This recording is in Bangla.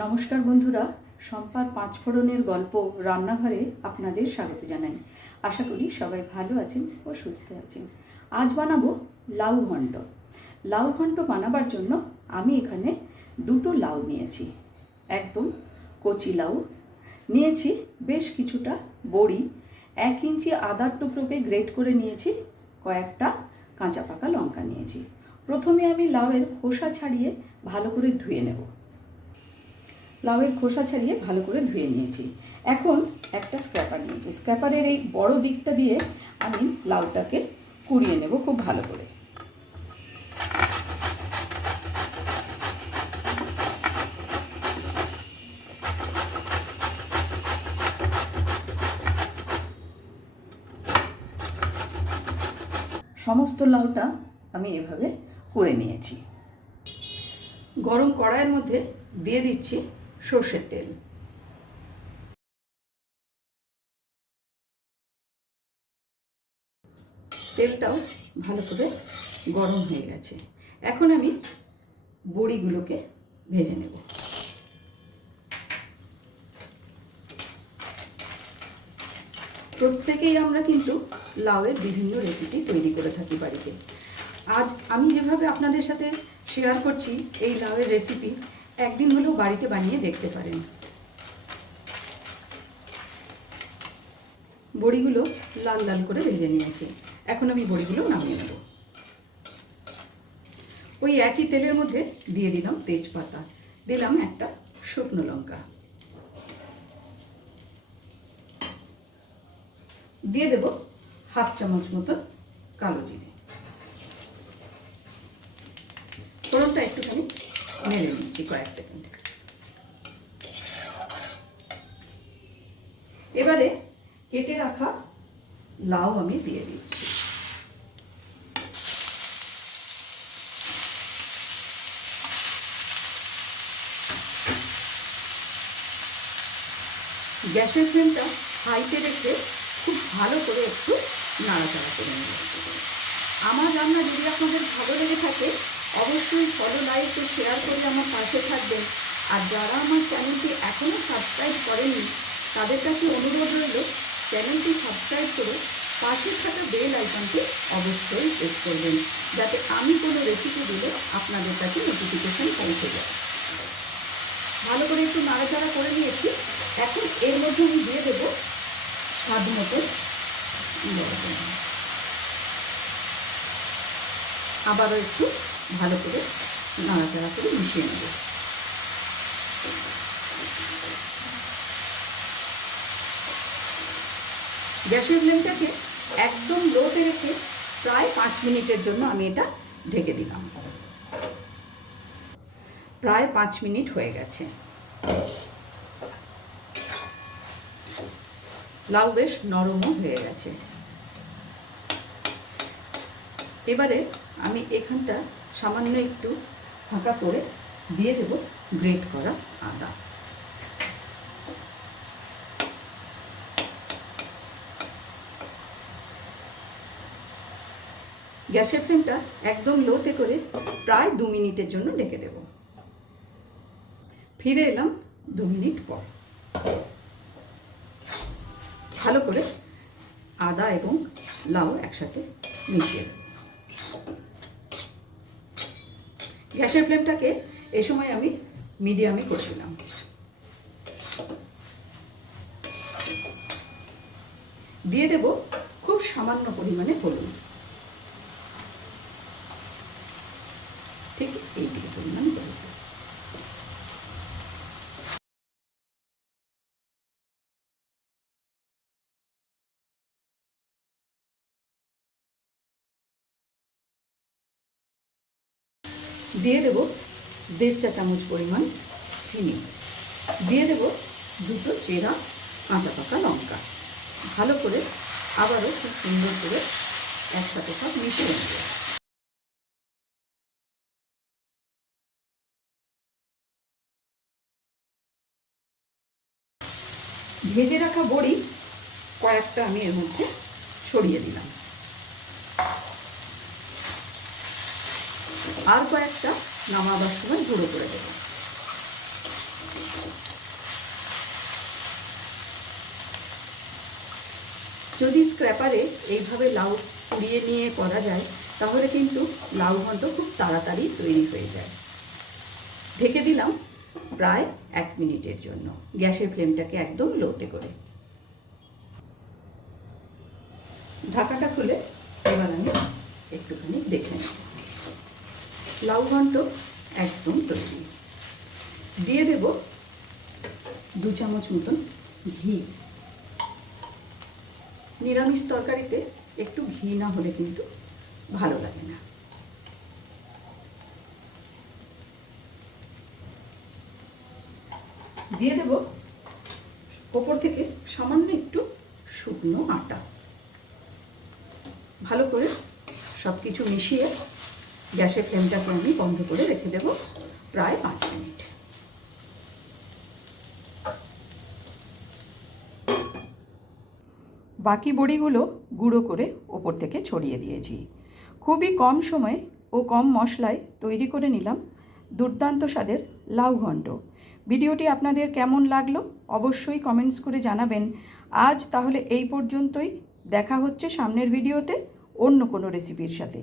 নমস্কার বন্ধুরা সম্পার পাঁচফোড়নের গল্প রান্নাঘরে আপনাদের স্বাগত জানাই। আশা করি সবাই ভালো আছেন ও সুস্থ আছেন। আজ বানাবো লাউ ঘণ্ট। লাউ ঘণ্ট বানাবার জন্য আমি এখানে দুটো লাউ নিয়েছি। একদম কচি লাউ, নিয়েছি বেশ কিছুটা বড়ি, এক ইঞ্চি আদার টুকরোকে গ্রেট করে নিয়েছি, কয়েকটা কাঁচা পাকা লঙ্কা নিয়েছি। প্রথমে আমি লাউয়ের খোসা ছাড়িয়ে ভালো করে ধুয়ে নেব। লাউয়ের খোসা ছাড়িয়ে ভালো করে ধুয়ে নিয়েছি। এখন একটা স্ক্র্যাপার নিয়েছি। স্ক্র্যাপারের এই বড় দিকটা দিয়ে আমি লাউটাকে কুড়িয়ে নেব খুব ভালো করে। সমস্ত লাউটা আমি এভাবে করে নিয়েছি। গরম কড়াইয়ের মধ্যে দিয়ে দিচ্ছি সর্ষের তেল। তেলটাও ভালো করে গরম হয়ে গেছে। এখন আমি বড়িগুলোকে ভেজে নেব। প্রত্যেকেই আমরা কিন্তু লাউয়ের বিভিন্ন রেসিপি তৈরি করে থাকি বাড়িতে। আজ আমি যেভাবে আপনাদের সাথে শেয়ার করছি এই লাউয়ের রেসিপি একদিন হলেও বাড়িতে বানিয়ে দেখতে পারেন। বড়িগুলো লাল লাল করে ভেজে নিয়েছি। এখন আমি বড়িগুলো নামিয়ে নেব। ওই একই তেলের মধ্যে দিয়ে দিলাম তেজপাতা। দিলাম একটা শুকনো লঙ্কা। দিয়ে দেব হাফ চামচ মতো কালো জিরে। ফোড়নটা একটুখানি নেড়ে নিচ্ছি কয়েক সেকেন্ড। এবারে কেটে রাখা লাউ আমি দিয়ে দিচ্ছি। গ্যাসের ফ্লেমটা হাইতে রেখে খুব ভালো করে একটু নাড়াচাড়া করে নেব আমার রান্না যদি আপনাদের ভালো লেগে থাকে অবশ্যই ফলো লাইক ও শেয়ার করে আমার পাশে থাকবেন আর যারা আমার চ্যানেলটি এখনও সাবস্ক্রাইব করেনি, তাদের কাছে অনুরোধ রইল চ্যানেলটি সাবস্ক্রাইব করে পাশে থাকা বেল আইকনটি অবশ্যই প্রেস করবেন, যাতে আমি কোনো রেসিপি দিলে আপনাদের কাছে নোটিফিকেশন পৌঁছে যায়। ভালো করে একটু নাড়াচাড়া করে নিয়েছি, এখন এর মধ্যে আমি দিয়ে দেবো স্বাদ মতো আবারও একটু ভালো করে নাড়াচাড়া করে মিশিয়ে নেব। গ্যাসের ফ্লেমটাকে একদম লোতে রেখে প্রায় পাঁচ মিনিটের জন্য আমি এটা ঢেকে দিলাম। প্রায় পাঁচ মিনিট হয়ে গেছে। লাউ বেশ নরমও হয়ে গেছে। এবারে আমি এখানটা সামান্য একটু ফাঁকা করে দিয়ে দেব গ্রেট করা আদা। গ্যাসের ফ্লেমটা একদম লোতে করে প্রায় দু মিনিটের জন্য ডেকে দেব। ফিরে এলাম দু মিনিট পর। ভালো করে আদা এবং লাউ একসাথে মিশিয়ে গ্যাসের ফ্লেমটাকে এই সময় আমি মিডিয়ামে করছিলাম দিয়ে দেব খুব সামান্য পরিমাণে হলুদ ঠিক এইটুকু পরিমাণ হলুদ দিয়ে দেব দেড় চা চামচ পরিমাণ চিনি। দিয়ে দেব দুটো চেরা কাঁচা পাকা লঙ্কা। ভালো করে আবারও খুব সুন্দর করে একসাথে সব মিশিয়ে নেব। ভেজে রাখা বড়ি কয়েকটা আমি এর মধ্যে ছড়িয়ে দিলাম। আর কয়েকটা নামাবার সময় গুঁড়ো করে দেবো। যদি স্ক্র্যাপারে এইভাবে লাউ পুড়িয়ে নিয়ে করা যায়, তাহলে কিন্তু লাউ ঘন্ট খুব তাড়াতাড়ি তৈরি হয়ে যায়। ঢেকে দিলাম প্রায় এক মিনিটের জন্য। গ্যাসের ফ্লেমটাকে একদম লোতে করে। ঢাকাটা খুলে এবার আমি একটুখানি দেখে নেব। লাউ ঘন্ট একদম তৈরি। দিয়ে দেব দু চামচ মতন ঘি। নিরামিষ তরকারিতে একটু ঘি না হলে কিন্তু ভালো লাগে না। দিয়ে দেব ওপর থেকে সামান্য একটু শুকনো আটা। ভালো করে সব কিছু মিশিয়ে গ্যাসের ফ্লেমটাকে আমি বন্ধ করে রেখে দেব প্রায় পাঁচ মিনিট। বাকি বড়িগুলো গুঁড়ো করে ওপর থেকে ছড়িয়ে দিয়েছি। খুবই কম সময়ে ও কম মশলায় তৈরি করে নিলাম দুর্দান্ত স্বাদের লাউ ঘণ্ট। ভিডিওটি আপনাদের কেমন লাগল অবশ্যই কমেন্টস করে জানাবেন। আজ তাহলে এই পর্যন্তই। দেখা হচ্ছে সামনের ভিডিওতে অন্য কোনো রেসিপির সাথে।